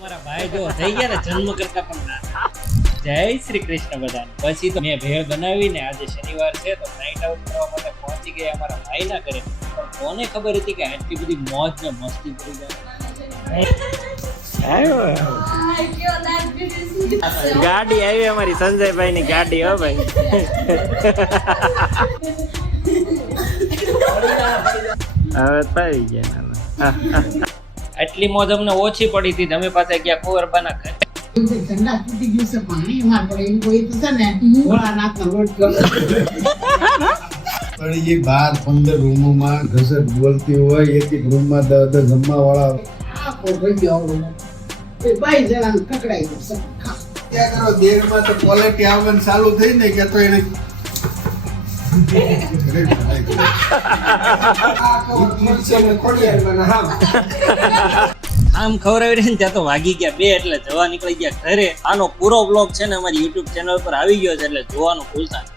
અમારા ભાઈ જો થઈ ગયા ને જન્મ કરતા પણ નાના. જય શ્રી કૃષ્ણ બધાને. પછી તો મેં ભેળ બનાવીને આજે શનિવાર છે તો નાઈટ આઉટ કરવા માટે પહોંચી ગયા અમારા ભાઈના ઘરે. પણ કોને ખબર હતી કે આટલી બધી મોજ ને મસ્તી કરી જાય. ગાડી આવી અમારી સંજયભાઈ ની ગાડી. હો ભાઈ હવે પાવી ગયા. આટલી મોજ અમને ઓછી પડી હતી. તમે પાસે ગયા કુંવરબાના ઘરે. ઠંડા તૂટી ગયું છે પાણી માર પડે એમ કોઈ તો છે ને ઘોડા નાખનો રોટ કરો. પણ એ 12-15 રૂમોમાં ઘસટ બોલતી હોય, એક એક રૂમમાં 10 જમવા વાળા આખો ભાઈ ગયો એ બાઈ જણા કકડાઈ ગયો ખા ક્યાં કરો દેરમાં તો ક્વોલિટી આવવાનું ચાલુ થઈ ને કે તો એને આમ ખવડાવી ને ત્યાં તો વાગી ગયા 2 એટલે જવા નીકળી ગયા ઘરે. આનો પૂરો બ્લોગ છે ને અમારી YouTube ચેનલ પર આવી ગયો છે એટલે જોવાનું ભૂલતા નહીં.